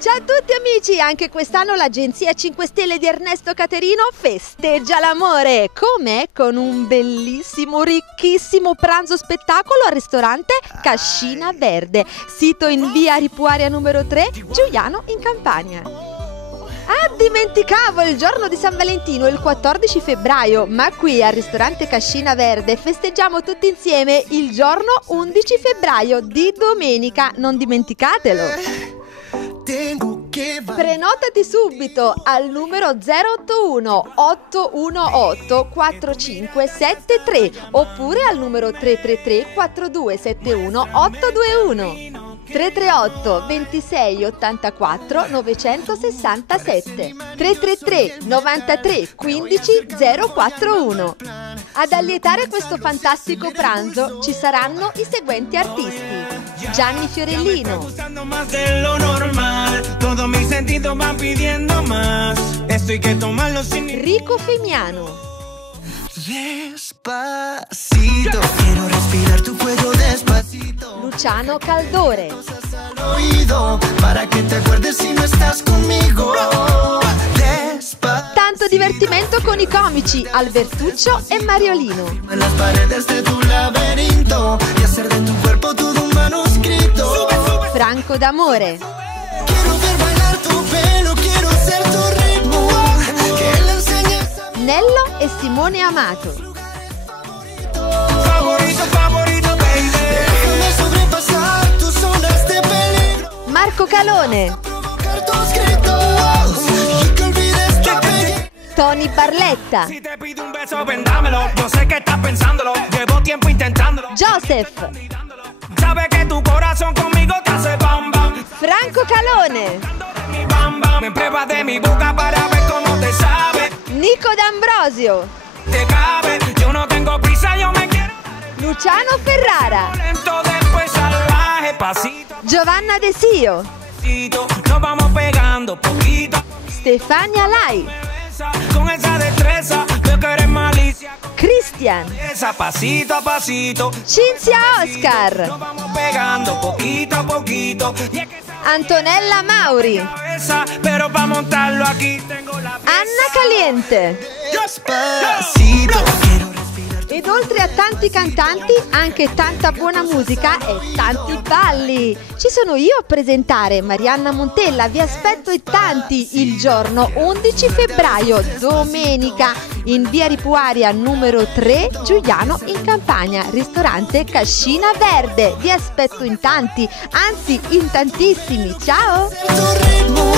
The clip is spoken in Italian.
Ciao a tutti amici, anche quest'anno l'Agenzia 5 Stelle di Ernesto Caterino festeggia l'amore. Com'è? Con un bellissimo, ricchissimo pranzo spettacolo al ristorante Cascina Verde, sito in via Ripuaria numero 3, Giuliano in Campania. Ah, dimenticavo, il giorno di San Valentino è il 14 febbraio, ma qui al ristorante Cascina Verde festeggiamo tutti insieme il giorno 11 febbraio di domenica, non dimenticatelo. Prenotati subito al numero 081 818 4573 oppure al numero 333 4271 821 338 26 84 967 333 93 15 041. Ad allietare questo fantastico pranzo ci saranno i seguenti artisti: Gianni Fiorellino, Rico Femiano, Despacito, quiero respirar tu cuello despacito. Luciano Caldore, para que te acuerdes si no estás conmigo. tanto divertimento con i comici Albertuccio e Mariolino. En las paredes de tu laberinto y hacer de tu cuerpo todo un manuscrito. Franco D'Amore, Quiero ver bailar tu pelo, quiero ser tu ritmo. Que le enseñes a Nello e Simone Amato, favorito, favorito, baby. Déjame sobrepasar tus zonas de peligro. Marco Calone, Provocar tus gritos y que olvides tu apellido. Tony Barletta, Si te pido un beso, vendámelo. Yo sé que estás pensándolo. Llevo tiempo intentándolo. Joseph, Sabes que tu corazón conmigo te hace bam bam. Franco Calone, Mi bam bam. Me pruebas de mi boca para ver cómo te sabe. Nico D'Ambrosio, Te cabe. Yo no tengo prisa, yo me quiero Luciano Ferrara, lento, después salvaje. Pasito, Giovanna De Sio, pasito. Nos vamos pegando poquito. Stefania Lai, Con esa destreza, veo que eres malicia. Christian, Esa pasito a pasito. Cinzia Oscar, Nos vamos pegando poquito a poquito. Y es que esa Antonella Mauri, cabeza, pero para montarlo aquí tengo la Anna Caliente. Despacito, quiero respirar. Ed oltre a tanti cantanti, anche tanta buona musica e tanti balli. Ci sono io a presentare, Marianna Montella, vi aspetto in tanti il giorno 11 febbraio, domenica, in via Ripuaria numero 3, Giuliano in Campania, ristorante Cascina Verde. Vi aspetto in tanti, anzi in tantissimi. Ciao! Tu ritmo